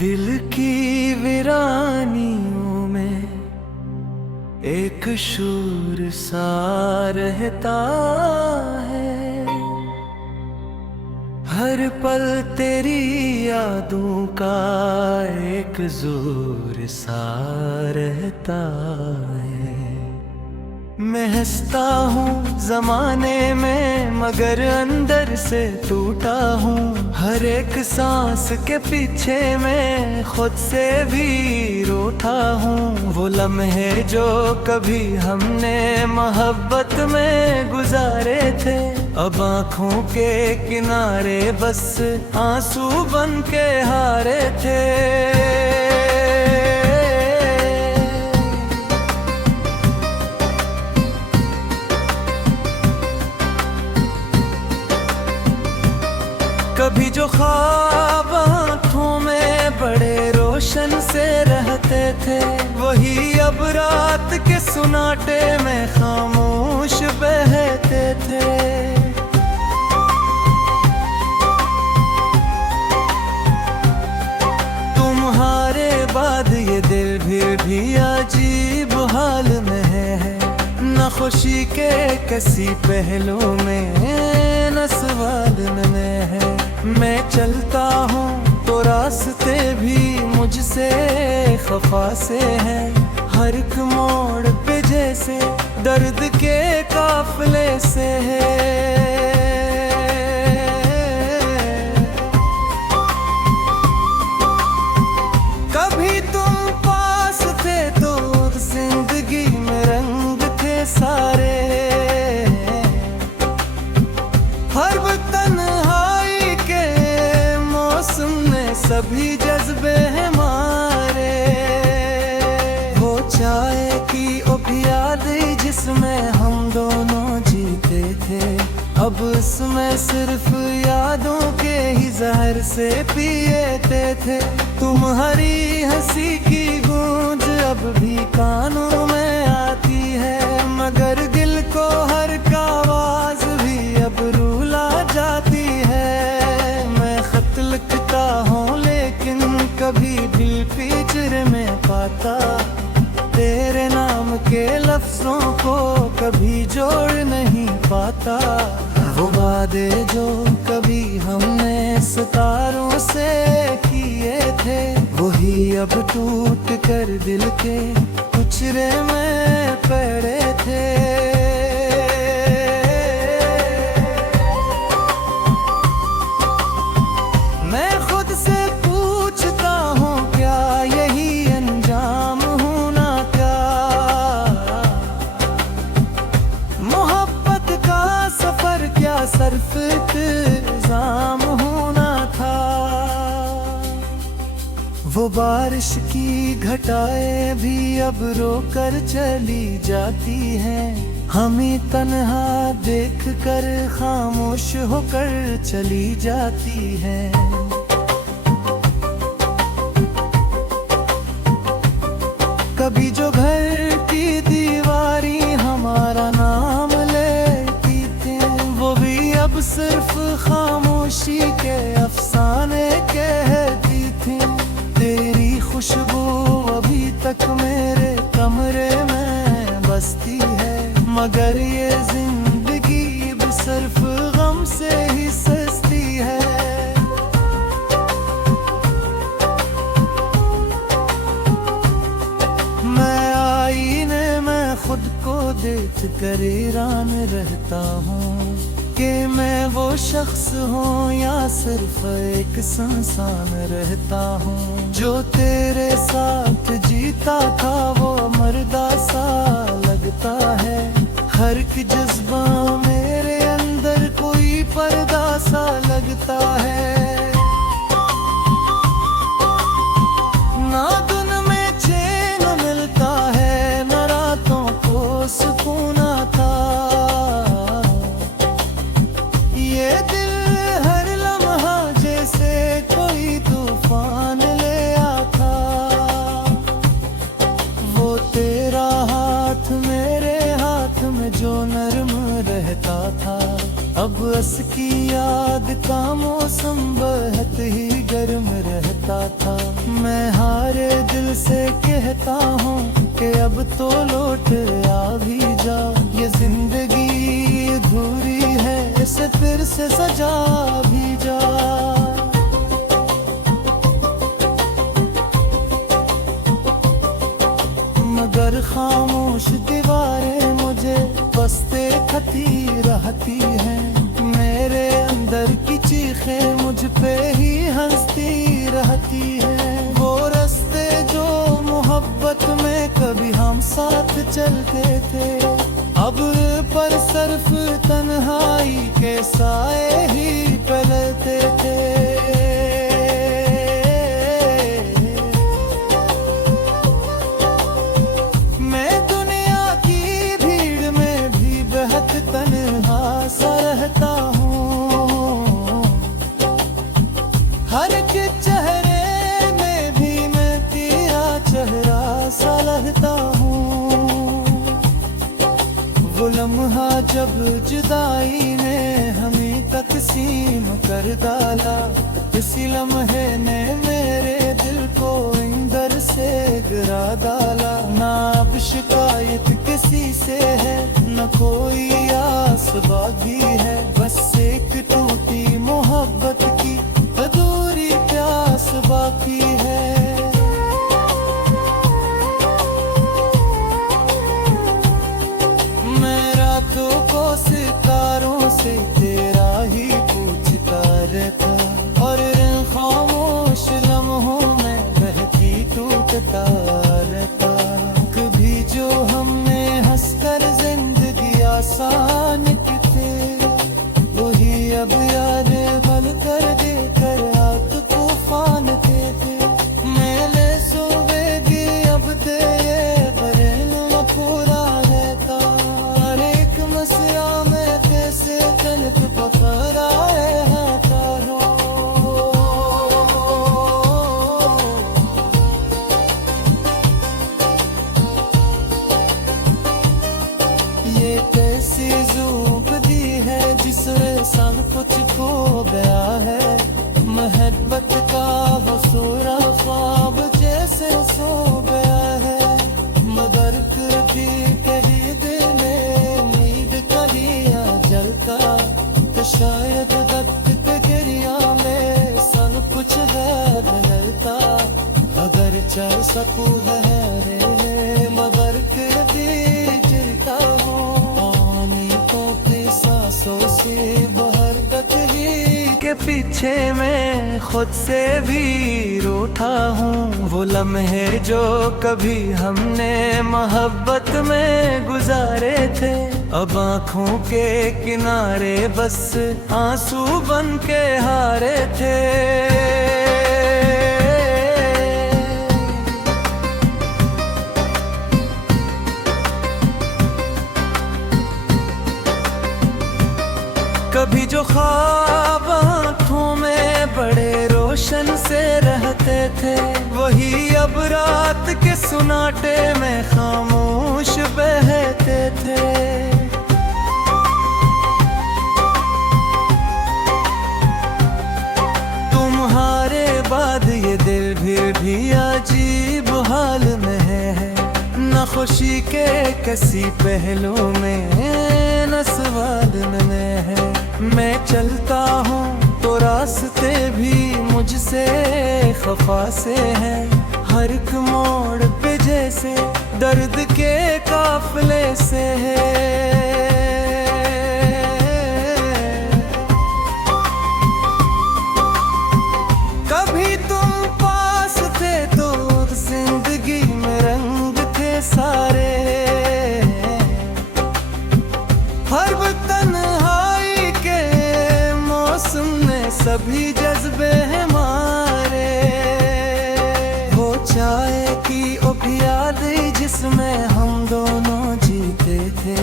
दिल की वीरानियों में एक शूर सा रहता है। हर पल तेरी यादों का एक जोर सा रहता है। मैं हंसता हूँ जमाने में मगर अंदर से टूटा हूँ। हर एक सांस के पीछे मैं खुद से भी रूठा हूँ। वो लम्हे जो कभी हमने मोहब्बत में गुजारे थे, अब आँखों के किनारे बस आंसू बन के हारे थे। कभी जो ख्वाब आँखों में बड़े रोशन से रहते थे, वही अब रात के सुनाटे में खामोश बहते थे। तुम्हारे बाद ये दिल भी अजीब हाल में है। न खुशी के किसी पहलू में न सवाल में है। मैं चलता हूँ तो रास्ते भी मुझसे खफा से हैं। हर एक मोड़ पे जैसे दर्द के काफिले से है। कभी तुम पास थे तो जिंदगी में रंग थे सारे। हर तन्हाई के मौसम में सभी जज्बे हमारे। वो चाय की ओ पियाली जिसमें हम दोनों जीते थे, अब उसमें सिर्फ यादों के ही जहर से पिएते थे। तुम्हारी हंसी की गूंज अब भी कानों में आती है, मगर दिल को हर का आवाज भी अब रुला जाती है। मैं खत लिखता हूँ लेकिन कभी दिल पिक्चर में पाता। तेरे नाम के लफ्जों को कभी जोड़ नहीं पाता। वो वादे जो कभी हमने सितारों से किए थे, वही अब टूट कर दिल के कुचरे में पड़े थे। मैं खुद से पूछता हूँ क्या यही अंजाम होना था। मोहब्बत का सफर क्या सिर्फ इंतजाम होना था। वो बारिश की घटाएं भी अब रोकर चली जाती हैं। हमें तन्हा देख कर खामोश होकर चली जाती हैं। कभी जो घर की दीवारी हमारा नाम लेती थी, वो भी अब सिर्फ खामोशी के अफसाने कहती थी। तेरी खुशबू अभी तक मेरे कमरे में बसती है, मगर ये जिंदगी भी सिर्फ गम से ही सस्ती है। मैं आईने में खुद को देख कर हैरान रहता हूँ कि मैं वो शख्स हूँ या सिर्फ एक संसान रहता हूँ। जो तेरे साथ जीता था वो मर्दा सा लगता है। हर एक जज्बा मेरे अंदर कोई पर्दा सा लगता है। ना दिन में चैन मिलता है, ना रातों को सुकून आता। ये दिल हर लम्हा जैसे कोई तूफान ले आता। वो तेरा हाथ मेरे हाथ में जो नरम रहता था, अब बस की याद का मौसम बहुत ही गर्म रहता था। दिल से कहता हूँ कि अब तो लौट आ भी जा। ये जिंदगी अधूरी है, इसे फिर से सजा भी जा। मगर खामोश दीवारें मुझे बस देखती रहती हैं। मेरे अंदर की चीखें मुझ पे ही हंसती रहती हैं। वो रास्ते जो मोहब्बत में कभी हम साथ चलते थे, अब पर सिर्फ तन्हाई के साए ही पलते थे। मैं दुनिया की भीड़ में भी बेहद तन्हा सा रहता हूँ। हर एक चेहरे में भी मैं तेरा चेहरा सा लगता हूँ। वो लम्हा जब जुदाई ने हमें तकसीम कर डाला, इसी लम्हे ने मेरे दिल को इंदर से गिरा डाला। ना अब शिकायत किसी से है, न कोई आस बाकी है, बस एक टूटी मोहब्बत की अधूरी प्यास बाकी है। सितारों से तेरा ही पूछता रहता, और इन खामोश लम्हों में बहती टूटता रहता। कभी जो हमने हंसकर जिंदगी आसान की थे, वही अब याद बन कर देकर आग तूफान थे। मेले सुबेगी अब तेरे बरन में पूरा रहता। मसिया में कैसे तलक पकड़ाए हैं तारों। ये कैसी ज़ूक़ दी है जिसने सब कुछ खो गया है। मोहब्बत का वो सूरा ख्वाब जैसे सो गया है, मगर कभी कहीं दिल में जलता तो शायद वक्त के गिरिया में सब कुछ है बदलता। अगर चल सकूं है रे मगर कभी जीता हूँ, पानी को अपनी सांसों से बाहर तक ही के पीछे मैं खुद से भी रूठा हूँ। वो लम्हे जो कभी हमने मोहब्बत में गुजारे थे, अब आँखों के किनारे बस आंसू बन के हारे थे। कभी जो ख्वाब आँखों में बड़े रोशन से रहते थे, वही अब रात के सुनाटे में खामोश बहते थे। तुम्हारे बाद ये दिल भी अजीब हाल में है, न खुशी के किसी पहलू में न सवाल में है। मैं चलता हूँ तो रास्ते भी मुझसे खफा से हैं, हर एक मोड़ पे जैसे दर्द के काफिले से है। कभी तुम पास थे तो जिंदगी में रंग थे सारे, हर तन्हाई के मौसम ने सभी जज्बे हमारे। वो चाय की ओ प्याली जिसमें हम दोनों जीते थे,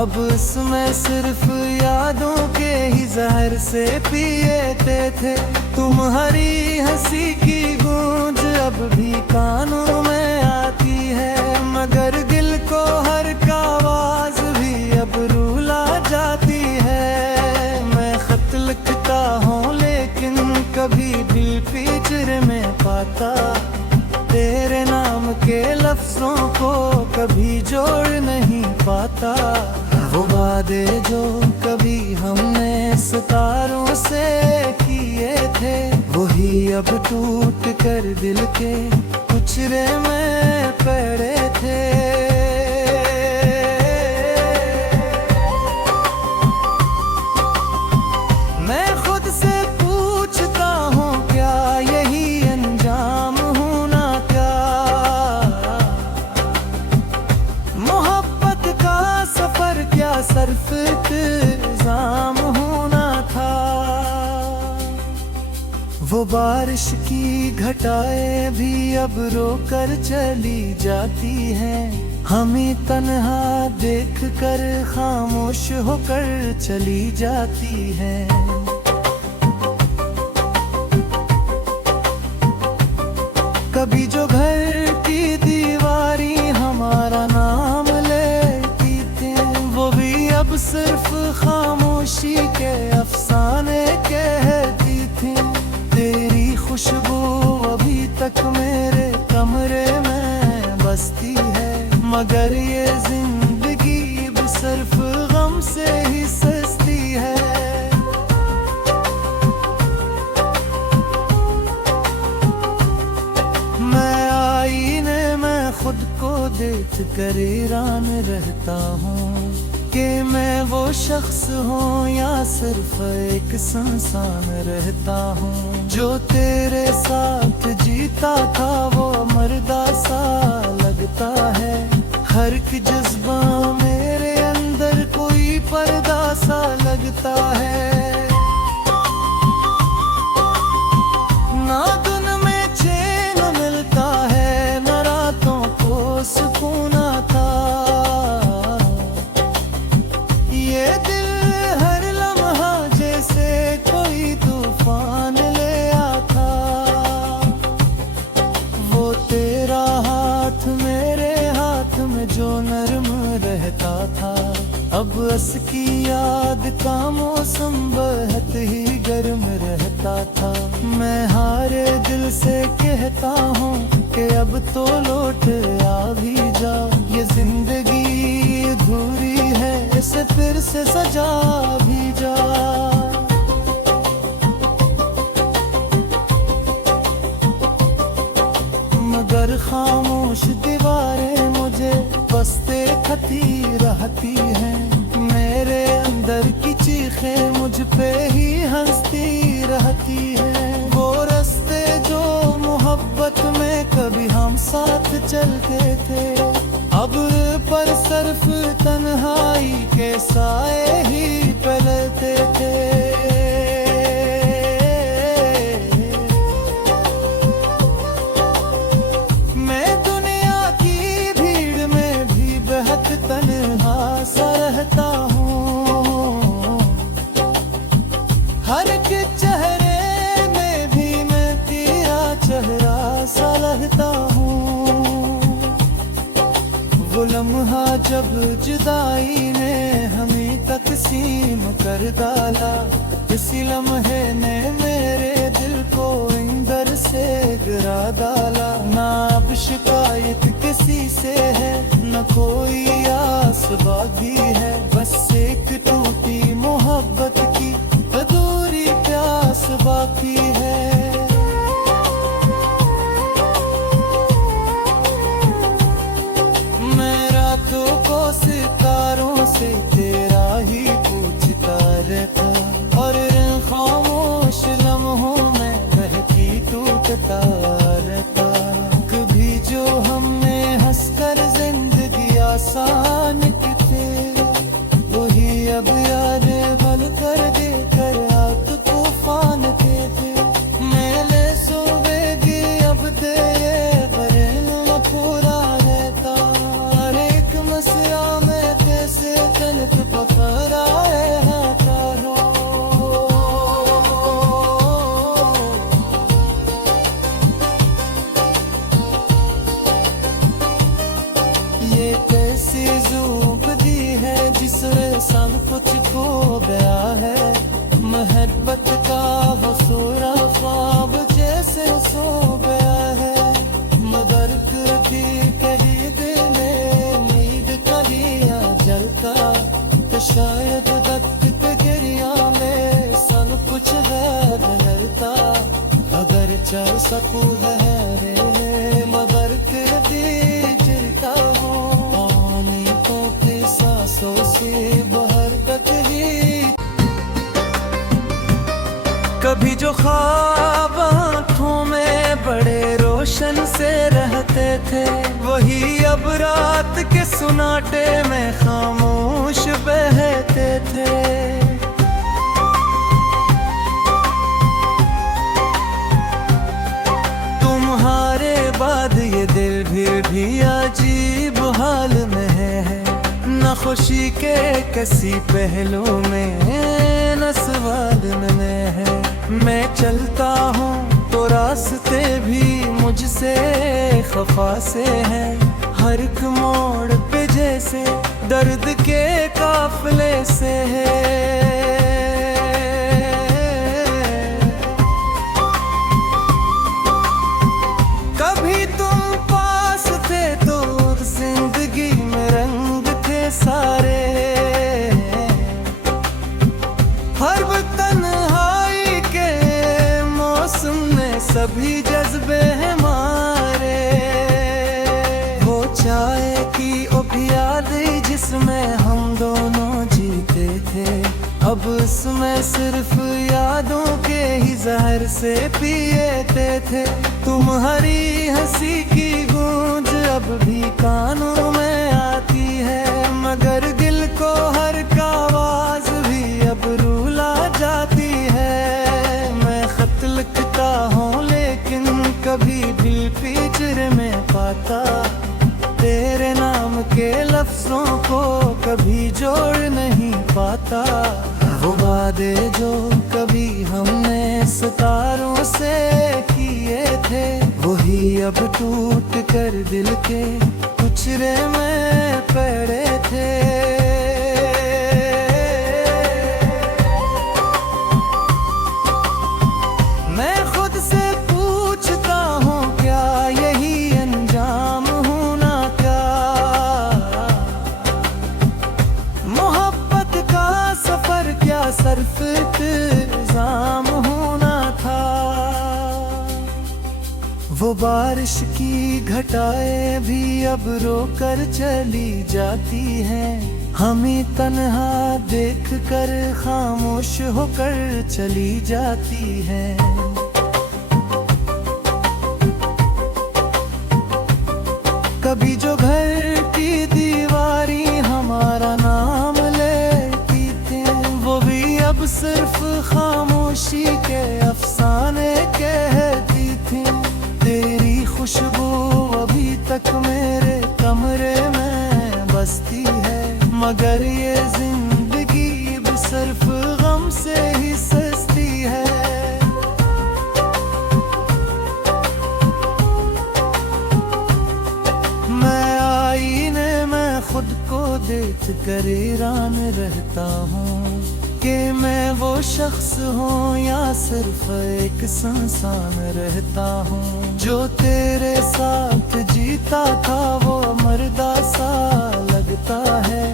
अब उसमें सिर्फ यादों के ही जहर से पिएते थे। तुम्हारी हंसी की गूंज अब भी कानों में आती है, मगर दिल को हर का आवाज भी अब रूला जाती है। मैं खत लिखता हूँ लेकिन कभी दिल पिक्चर में पाता तेरे नाम लफ्जों को कभी जोड़ नहीं पाता। वो वादे जो कभी हमने सितारों से किए थे, वही अब टूट कर दिल के कुचरे में पड़े थे। मैं खुद से पूछता हूँ, क्या यही अंजाम होना था? मोहब्बत का सफर क्या सिर्फ इंतजाम होना था? वो बारिश की घटाएं भी अब रोकर चली जाती हैं, हमें तन्हा देख कर खामोश होकर चली जाती हैं। कभी जो घर की दीवारी हमारा नाम लेती थी, वो भी अब सिर्फ खामोशी के अफसाने कहती थी। तेरी खुशबू अभी तक मेरे कमरे में बसती है, मगर ये जिंदगी भी सिर्फ गम से ही सस्ती है। मैं आईने में खुद को देख कर हैरान रहता हूँ कि मैं वो शख्स हूँ या सिर्फ एक इंसान रहता हूँ। जो तेरे साथ जीता था वो मर्दा सा लगता है, हर एक जज्बा मेरे अंदर कोई पर्दा सा लगता है। ना दिन में चैन मिलता है, न रातों को सुकून आता। ये दिल हर लम्हा जैसे कोई तूफान ले आता। वो तेरा हाथ मेरे हाथ में जो नरम रहता था, अब अस की याद का मौसम बहुत ही गर्म रहता था। मैं हारे दिल से कहता हूँ कि अब तो लौट आ भी जा। ये जिंदगी अधूरी है, इसे फिर से सजा भी जा। मगर खामोश दीवारें मुझे बस देखती रहती हैं। मेरे अंदर की चीखें मुझ पे ही हंसती रहती हैं। वो रास्ते जो मोहब्बत में कभी हम साथ चलते थे, अब पर सिर्फ तन्हाई के साए ही पलते थे। मैं दुनिया की भीड़ में भी बहुत तन्हा सा रहता हूँ। हर के चेहरे में भी मैं तेरा चेहरा सा लगता हूँ। वो लम्हा जब जुदाई ने हमें तकसीम कर डाला, इसी लम्हे ने मेरे दिल को इंदर से गिरा डाला। ना अब शिकायत किसी से है, न कोई आस बाकी है, बस एक टूटी मोहब्बत की अधूरी प्यास बाकी है। सितारों से तेरा ही पूछता रहता, और इन खामोश लम्हों में बहती टूटता रहता। कभी जो हमने हंसकर जिंदगी आसान की थी, वही अब याद बल कर दे कर आग तूफान के थे। मेले सोवेगी अब तेरे बरन में पूरा रहता, हर एक मसला में कैसे गलत पकड़ाए हटारो। सकूं है रे मगर तेरे जीता हूँ पानी को के सांसों से बाहर तक ही। कभी जो ख्वाब आँखों में बड़े रोशन से रहते थे वही अब रात के सुनाटे में खामोश बहते थे। तुम्हारे बाद ये दिल भी अजीब हाल में है, न खुशी के किसी पहलू में न सवाल में है। मैं चलता हूँ तो रास्ते भी मुझसे खफा से हैं, हर एक मोड़ पे जैसे दर्द के काफिले से है। कभी तुम पास थे तो जिंदगी में रंग थे सारे, हर तन्हाई के मौसम में सभी जज्बे हमारे। वो चाय की ओ प्याली जिसमें हम दोनों जीते थे अब उसमें सिर्फ यादों के ही जहर से पिएते थे। तुम्हारी हंसी की गूंज अब भी कानों में आती है मगर दिल को हर का आवाज भी अब रूला जाती है। मैं खत लिखता हूँ लेकिन कभी भी पिक्चर में पाता, तेरे नाम के लफ्जों को कभी जोड़ नहीं पाता। वो वादे जो कभी हमने सितारों से किए थे वही अब टूट कर दिल के कुचरे में पड़े थे। मैं खुद से पूछता हूँ क्या यही अंजाम होना था, मोहब्बत का सफर क्या सिर्फ इंतजाम होना था। वो बारिश की घटाएं भी अब रोकर चली जाती हैं, हमें तन्हा देख कर खामोश होकर चली जाती हैं। कभी जो घर की दीवारी हमारा नाम लेती थी वो भी अब सिर्फ खामोशी के अफसाने कहती थी। तेरी खुशबू अभी तक मेरे कमरे में बसती है मगर ये जिंदगी भी सिर्फ गम से ही सस्ती है। मैं आईने में खुद को देख कर हैरान रहता हूँ कि मैं वो शख्स हूँ या सिर्फ एक इंसान रहता हूँ। जो तेरे साथ जीता था वो मर्दा सा लगता है,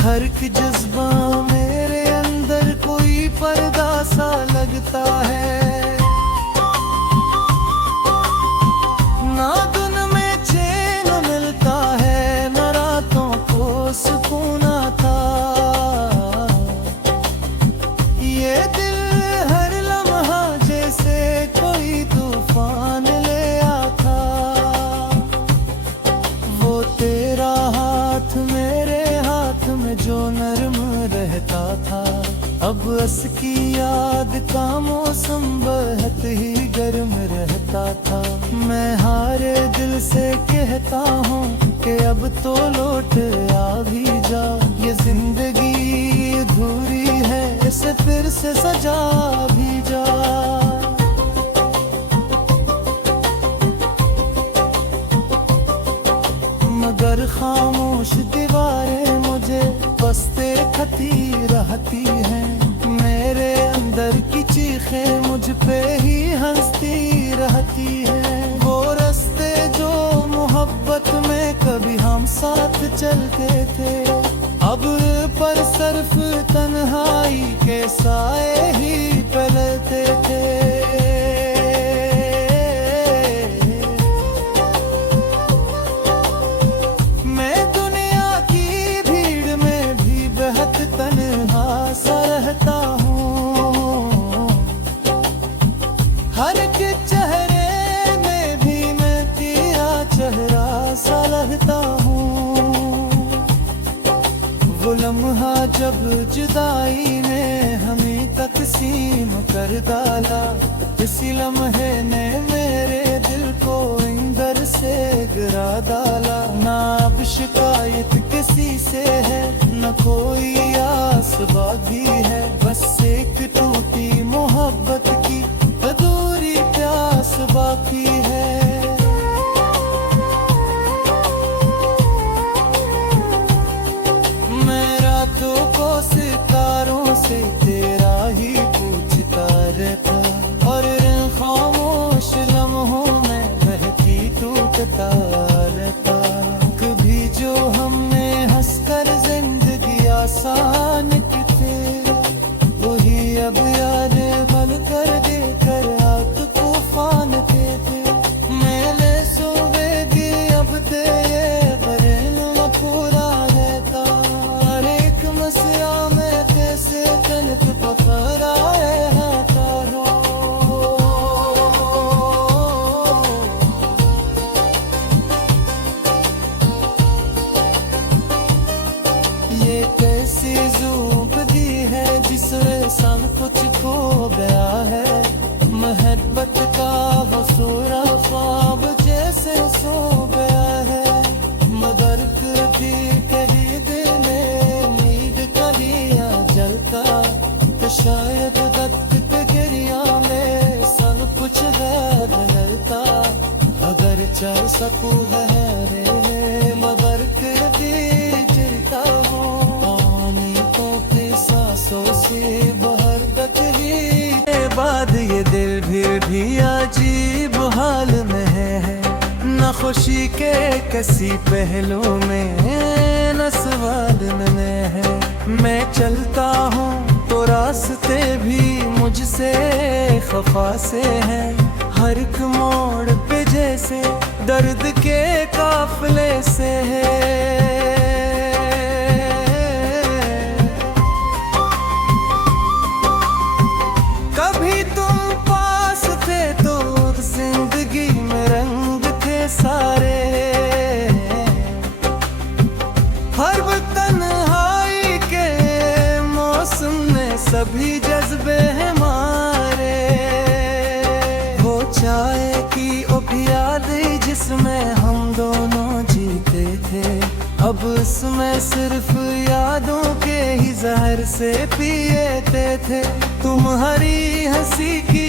हर एक जज्बा मेरे अंदर कोई पर्दा सा लगता है। ना दिन में चैन मिलता है न रातों को सुकून आता, ये दिल हर लम्हा जैसे कोई तूफान ले आता। वो तेरा हाथ मेरे हाथ में जो नरम रहता था अब उसकी याद का मौसम बहुत ही गर्म रहता था। मैं हारे दिल से कहता हूँ कि अब तो लौट आ भी जा, ये जिंदगी अधूरी है इसे फिर से सजा भी जा। मगर खामोश दीवारें मुझे बस देखती रहती हैं, मेरे अंदर की चीखें मुझ पे ही हंसती रहती हैं। वो रास्ते जो मोहब्बत में कभी हम साथ चलते थे अब पर सिर्फ तन्हाई के साए ही पलते थे। वो लम्हा जब जुदाई ने हमें तकसीम कर डाला, इसी लम्हे ने मेरे दिल को इंदर से गिरा डाला। ना अब शिकायत किसी से है, न कोई आस बाकी है, बस एक टूटी मोहब्बत की अधूरी प्यास बाकी है। मैं रातों को सितारों से तेरा ही पूछता रहता, और इन खामोश लम्हों में बहती टूटता रहता। कभी जो हमने हंसकर जिंदगी आसान की थी, वही अब याद बन कर देकर आग तूफान के थे। मैंने सोवेगी अब तेरे बरन में पूरा रहता, हर एक मसला में कैसे तलक पकड़ाए रहता हो। ये कैसी ज़ूब दी है जिसमें सब कुछ खो गया है, मोहब्बत का वो सूरा ख्वाब जैसे सो गया है। मगर कभी कहीं दिल में उम्मीद का दिया जलता, तो शायद वक्त पे गिरिया में सब कुछ है बदलता। अगर चल सकूं है रे मगर कभी जीता हूँ, पानी को सांसों से बाहर तक ही बाद ये दिल भी अजीब हाल में है। न खुशी के किसी पहलू में न सवाल में है। मैं चलता हूँ तो रास्ते भी मुझसे खफा से हैं, हर एक मोड़ पे जैसे दर्द के काफिले से है। कभी तुम पास थे तो जिंदगी में रंग थे सारे, हर तन्हाई के मौसम ने सभी जज्बे हमारे। वो चाय की ओ प्याली जिसमें हम दोनों जीते थे, अब उसमें सिर्फ यादों के ही जहर से पिएते थे। तुम्हारी हंसी की